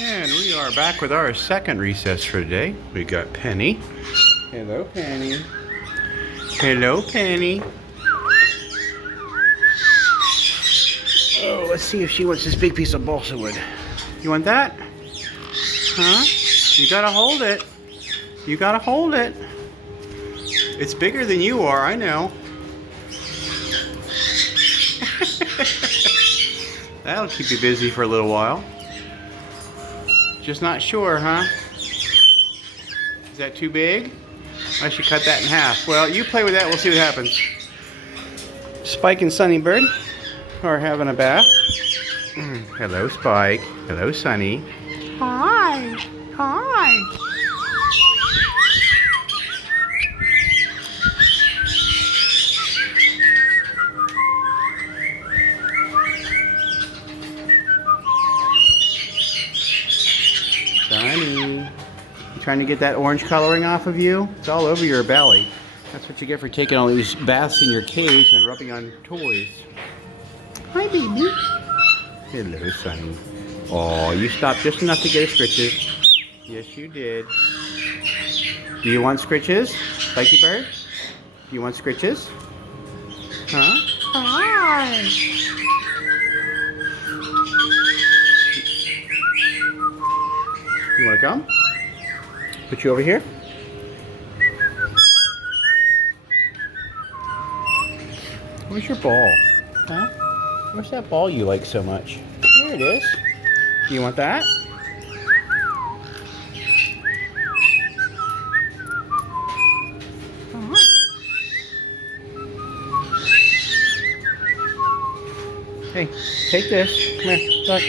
And we are back with our second recess for today. We got Penny. Hello, Penny. Hello, Penny. Oh, let's see if she wants this big piece of balsa wood. You want that? Huh? You gotta hold it. You gotta hold it. It's bigger than you are, I know. That'll keep you busy for a little while. Just not sure, huh? Is that too big? I should cut that in half. Well, you play with that, we'll see what happens. Spike and Sunny-bird are having a bath. Hello, Spike. Hello, Sunny. Hi. Hi. Sunny, you trying to get that orange coloring off of you? It's all over your belly. That's what you get for taking all these baths in your cage and rubbing on toys. Hi, baby. Hello, Sunny. Oh, you stopped just enough to get a scritches. Yes, you did. Do you want scritches, Spikey-bird? Do you want scritches? Huh? Hi. You want to come? Put you over here? Where's your ball? Huh? Where's that ball you like so much? There it is. Do you want that? Alright. Hey, take this. Come here. Look.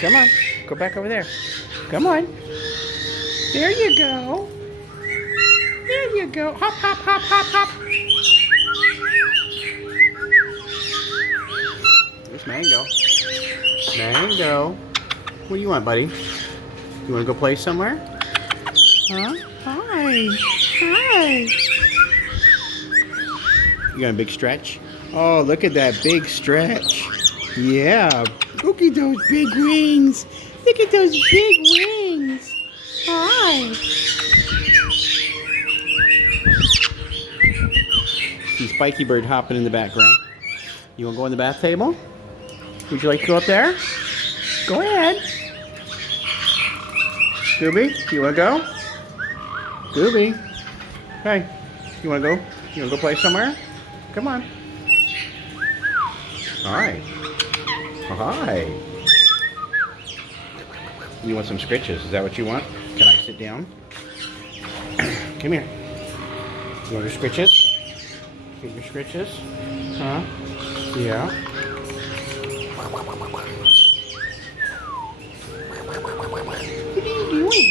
Come on. Go back over there. Come on. There you go. There you go. Hop, hop, hop, hop, hop. There's Mango. Mango. What do you want, buddy? You want to go play somewhere? Huh? Hi. Hi. You got a big stretch? Oh, look at that big stretch. Yeah. Look at those big wings. Look at those big wings. Hi. See Spikey-bird hopping in the background. You want to go on the bath table? Would you like to go up there? Go ahead. Scooby, you want to go? Scooby. Hey, you want to go? You want to go play somewhere? Come on. Hi. Hi. You want some scritches? Is that what you want? Can I sit down? Come here. You want your scritches? Get your scritches? Huh? Yeah. What are you doing?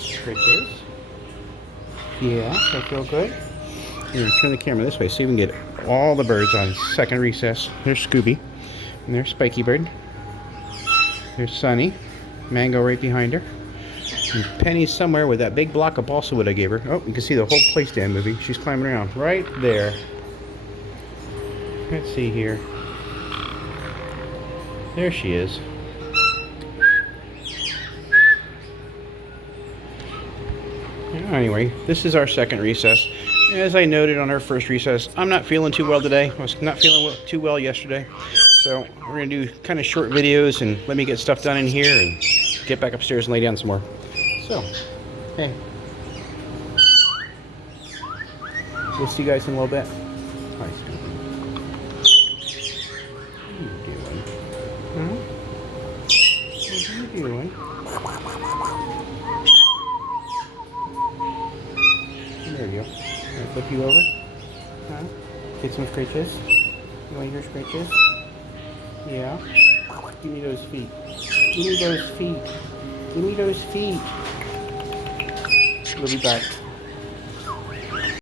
Scritches? Yeah, does that feel good? Here, turn the camera this way so you can get all the birds on second recess. There's Scooby. And there's Spikey-bird. There's Sunny. Mango right behind her. And Penny's somewhere with that big block of balsa wood I gave her. Oh, you can see the whole play stand moving. She's climbing around right there. Let's see here. There she is. Anyway, this is our second recess. As I noted on our first recess, I'm not feeling too well today. I was not feeling too well yesterday. So we're going to do kind of short videos and let me get stuff done in here and get back upstairs and lay down some more. So, hey. We'll see you guys in a little bit. Hi, Scooby. What are you doing? Huh? What are you doing? There you go. Can I flip you over? Huh? Get some scratches? You want your scratches? Yeah? Give me those feet. Give me those feet. Give me those feet. We'll be back.